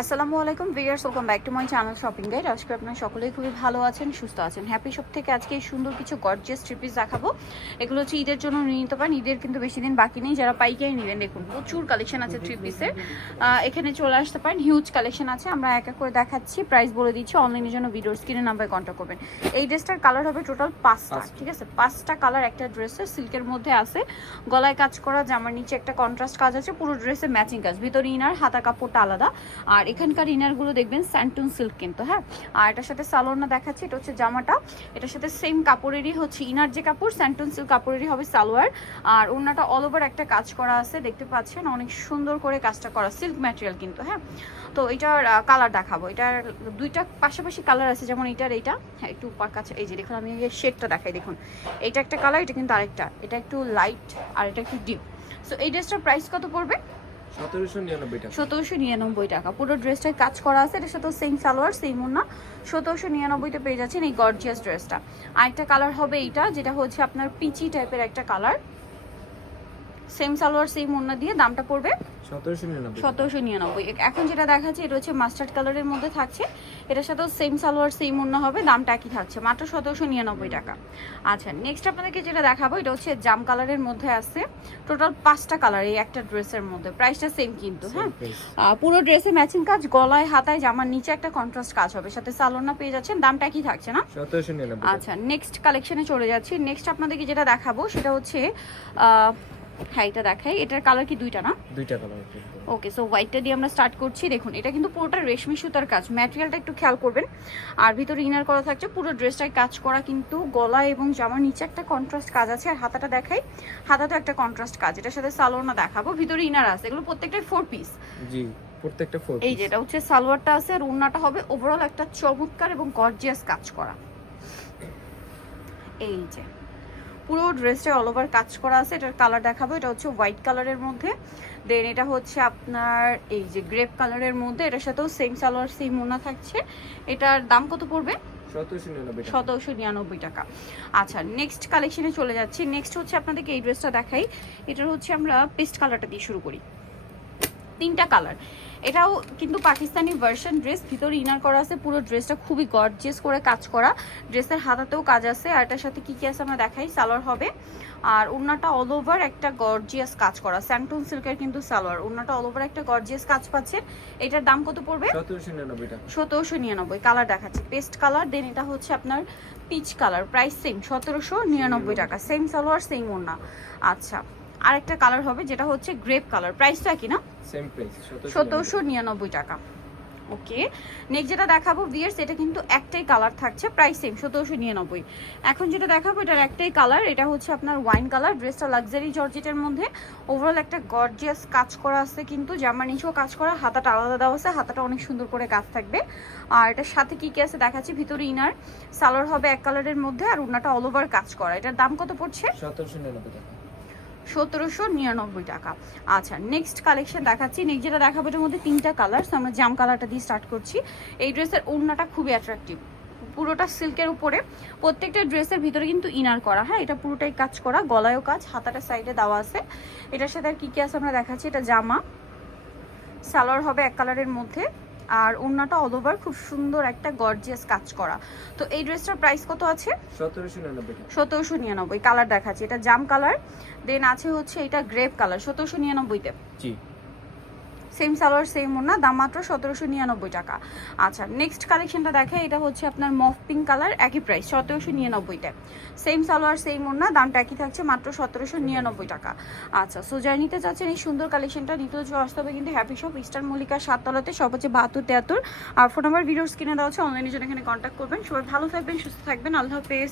আসসালামু আলাইকুম viewers, welcome back to my channel shopping guide. আজকে আপনারা সকলেই খুবই ভালো আছেন, সুস্থ আছেন। হ্যাপি শপ থেকে আজকে এই সুন্দর কিছু গর্জিয়াস থ্রি পিস দেখাবো। এগুলো হচ্ছে ঈদের জন্য নিয়ে নিতে পারেন। ঈদের কিন্তু বেশি দিন বাকি নেই, যারা পাইকারি নেবেন দেখুন প্রচুর কালেকশন আছে থ্রি পিসের। এখানে চলে আসতে পারেন, হিউজ কালেকশন আছে। আমরা এক এক করে দেখাচ্ছি, প্রাইস বলে দিচ্ছি। অনলাইনের জন্য ভিডিওর স্ক্রিনে নাম্বারে কন্ট্যাক্ট করবেন। এই ড্রেসটার কালার হবে টোটাল 5টা, ঠিক আছে? 5টা কালার একটা ড্রেসের, সিল্কের মধ্যে আছে, গলায় কাজ করা, জামার নিচে একটা কন্ট্রাস্ট কাজ আছে, পুরো ড্রেসে ম্যাচিং কাজ, ভিতরে ইনার, হাতা কাপড়টা আলাদা। আর এখানকার ইনারগুলো দেখবেন স্যান্টুন সিল্ক কিন্তু, হ্যাঁ। আর এটার সাথে সালোয়ার দেখাচ্ছি, এটা হচ্ছে জামাটা, এটার সাথে সেম কাপড়েরই হচ্ছে ইনার, যে কাপড় স্যান্টুন সিল্ক কাপড়েরই হবে সালোয়ার। আর ওড়নাটা অল ওভার একটা কাজ করা আছে, দেখতে পাচ্ছেন অনেক সুন্দর করে কাজটা করা, সিল্ক ম্যাটেরিয়াল কিন্তু, হ্যাঁ। তো এটার কালার দেখাবো। এটার দুইটা পাশাপাশি কালার আছে, যেমন এটার এইটা, হ্যাঁ একটু কাছে, এই যে দেখুন আমি এই শেডটা দেখাই, দেখুন এটা একটা কালার, এটা কিন্তু আরেকটা, এটা একটু লাইট আর এটা একটু ডিপ। সো এই ড্রেসটার প্রাইস কত পড়বে? 1799 টাকা। পুরো ড্রেসটায় কাজ করা আছে, এটার সাথে সেম সালোয়ার সেম ওড়না। 1799-তে পেয়ে যাচ্ছেন এই গর্জিয়াস ড্রেসটা। আরেকটা কালার হবে এইটা, যেটা হচ্ছে আপনার পিচি টাইপের একটা কালার, সেম সালোয়ার সেম ওড়না দিয়ে। দামটা পড়বে 1799। এখন যেটা দেখাচ্ছি এটা হচ্ছে মাস্টার্ড কালারের মধ্যে থাকছে, এটার সাথেও সেম সালোয়ার সেম ওড়না হবে, দামটা একই থাকছে, মাত্র 1799 টাকা। আচ্ছা, নেক্সট আপনাদেরকে যেটা দেখাবো এটা হচ্ছে জাম কালারের মধ্যে আছে, টোটাল 5টা কালার এই একটা ড্রেসের মধ্যে। প্রাইসটা সেম কিন্তু, হ্যাঁ। পুরো ড্রেসে ম্যাচিং কাজ, গলায় হাতায় জামার নিচে একটা কন্ট্রাস্ট কাজ হবে, সাথে সালোয়ার পেয়ে যাচ্ছেন, দামটা একই থাকছে না? 1799। আচ্ছা, নেক্সট কালেকশনে চলে যাচ্ছি। নেক্সট আপনাদেরকে যেটা দেখাবো সেটা হচ্ছে হ্যাঁ এটা দেখাই। এটার কালার কি দুইটা না? দুইটা কালার। ওকে, সো হোয়াইটটা দিয়ে আমরা স্টার্ট করছি। দেখুন এটা কিন্তু পুরোটা রেশমি সুতার কাজ, ম্যাটেরিয়ালটা একটু খেয়াল করবেন। আর ভিতরে ইনার করা থাকছে, পুরো ড্রেসটায় কাজ করা কিন্তু, গলা এবং জামার নিচে একটা কন্ট্রাস্ট কাজ আছে। আর হাতাটা দেখাই, হাতাটা একটা কন্ট্রাস্ট কাজ, এটার সাথে সালোয়ারটা দেখাবো, ভিতরে ইনার আছে। এগুলো প্রত্যেকটাই 4 পিস। জি, প্রত্যেকটা 4 এই যেটা হচ্ছে সালোয়ারটা আছে, আর ওড়নাটা হবে ওভারঅল একটা চমৎকার এবং গর্জিয়াস কাজ করা। এই যে পুরো ড্রেসটা অল ওভার কাজ করা আছে। এটার কালার দেখাবো, এটা হচ্ছে হোয়াইট কালারের মধ্যে, দেন এটা হচ্ছে আপনার এই যে গ্রেপ কালারের মধ্যে, এটার সাথেও সেম সালোয়ার সেম ওড়না থাকছে। এটার দাম কত পড়বে? 1799 টাকা। আচ্ছা, নেক্সট কালেকশনে চলে যাচ্ছি। নেক্সট হচ্ছে আপনাদেরকে এই ড্রেসটা দেখাই। এটার হচ্ছে আমরা পেস্ট কালারটা দিয়ে শুরু করি, 3টা কালার। এটাও কিন্তু পাকিস্তানি ভার্সন ড্রেস, ভিতরে ইনার করা আছে, পুরো ড্রেসটা খুবই গর্জিয়াস করে কাজ করা, ড্রেসের হাতাতেও কাজ আছে। আর এটার সাথে কি কি আছে আমরা দেখাই। সালোয়ার হবে, আর ওড়নাটা অল ওভার একটা গর্জিয়াস কাজ করা, স্যান্টুন সিল্কের কিন্তু সালোয়ার, ওড়নাটা অল ওভার একটা গর্জিয়াস কাজ পাচ্ছে। এটার দাম কত পড়বে? 1799 টাকা। 1799। কালার দেখাচ্ছি, পেস্ট কালার, দেন এটা হচ্ছে আপনার পিচ কালার, প্রাইস সেম 1799 টাকা, সেম সালোয়ার সেম ওড়না। আচ্ছা, আরেকটা কালার হবে যেটা হচ্ছে গ্রেপ কালার, প্রাইস তো একই না? সেম প্রাইস 1799 টাকা। ওকে, নেক্সট যেটা দেখাবো ভিয়ার্স, এটা কিন্তু একটাই কালার থাকছে, প্রাইস সেম 1799। এখন যেটা দেখাবো এটার একটাই কালার, এটা হচ্ছে আপনার ওয়াইন কালার। ড্রেসটা লাক্সারি জর্জেটের মধ্যে, ওভারঅল একটা গর্জিয়াস কাজ করা আছে কিন্তু, জামার নিচেও কাজ করা, হাতাটা আলাদা দেওয়া আছে, হাতাটা অনেক সুন্দর করে কাজ থাকবে। আর এটার সাথে কি কি আছে দেখাচ্ছি। ভিতরে ইনার, সালোয়ার হবে এক কালারের মধ্যে, আর ওড়নাটা অল ওভার কাজ করা। এটার দাম কত পড়ছে? 1799 টাকা। 1799 টাকা। আচ্ছা, নেক্সট কালেকশন দেখাচ্ছি। নেক্সট যেটা দেখাবো এটার মধ্যে 3টা কালার, আমরা জাম কালারটা দিয়ে স্টার্ট করছি। এই ড্রেসের ওড়নাটা খুবই অ্যাট্রাকটিভ, পুরোটা সিল্কের উপরে, প্রত্যেকটা ড্রেসের ভিতরে কিন্তু ইনার করা, হ্যাঁ। এটা পুরোটাই কাজ করা, গলায়ও কাজ, হাতাটা সাইডে দেওয়া আছে। এটার সাথে আর কি কি আছে আমরা দেখাচ্ছি। এটা জামা, সালোয়ার হবে এক কালারের মধ্যে, আর ওড়নাটা অল ওভার খুব সুন্দর একটা গর্জিয়াস কাজ করা। তো এই ড্রেসটার প্রাইস কত আছে? 1799 টাকা। 1799। কালার দেখাচ্ছি, এটা জাম কালার, দেন আছে হচ্ছে এটা গ্রেপ কালার, 1799-তে। জি, সেম সালোয়ার সেম ওড়না, দাম মাত্র 1799 টাকা। আচ্ছা, নেক্সট কালেকশনটা দেখে, এটা হচ্ছে আপনার মফ পিঙ্ক কালার, একই প্রাইস 1799-তে, সেম সালোয়ার সেম ওড়না, দামটা একই থাকছে, মাত্র 1799 টাকা। আচ্ছা, সো যারা নিতে চাচ্ছেন এই সুন্দর কালেকশনটা, নিতে আসতে হবে কিন্তু হ্যাপি শপ, ইস্টার্ন মল্লিকা 7তলাতে, সব হচ্ছে 7273। আর ফোন নাম্বার ভিডিওস কিনে দেওয়া হচ্ছে, অনলাইনে জন্য এখানে কন্ট্যাক্ট করবেন। সবাই ভালো থাকবেন, সুস্থ থাকবেন, আল্লাহ হাফেজ।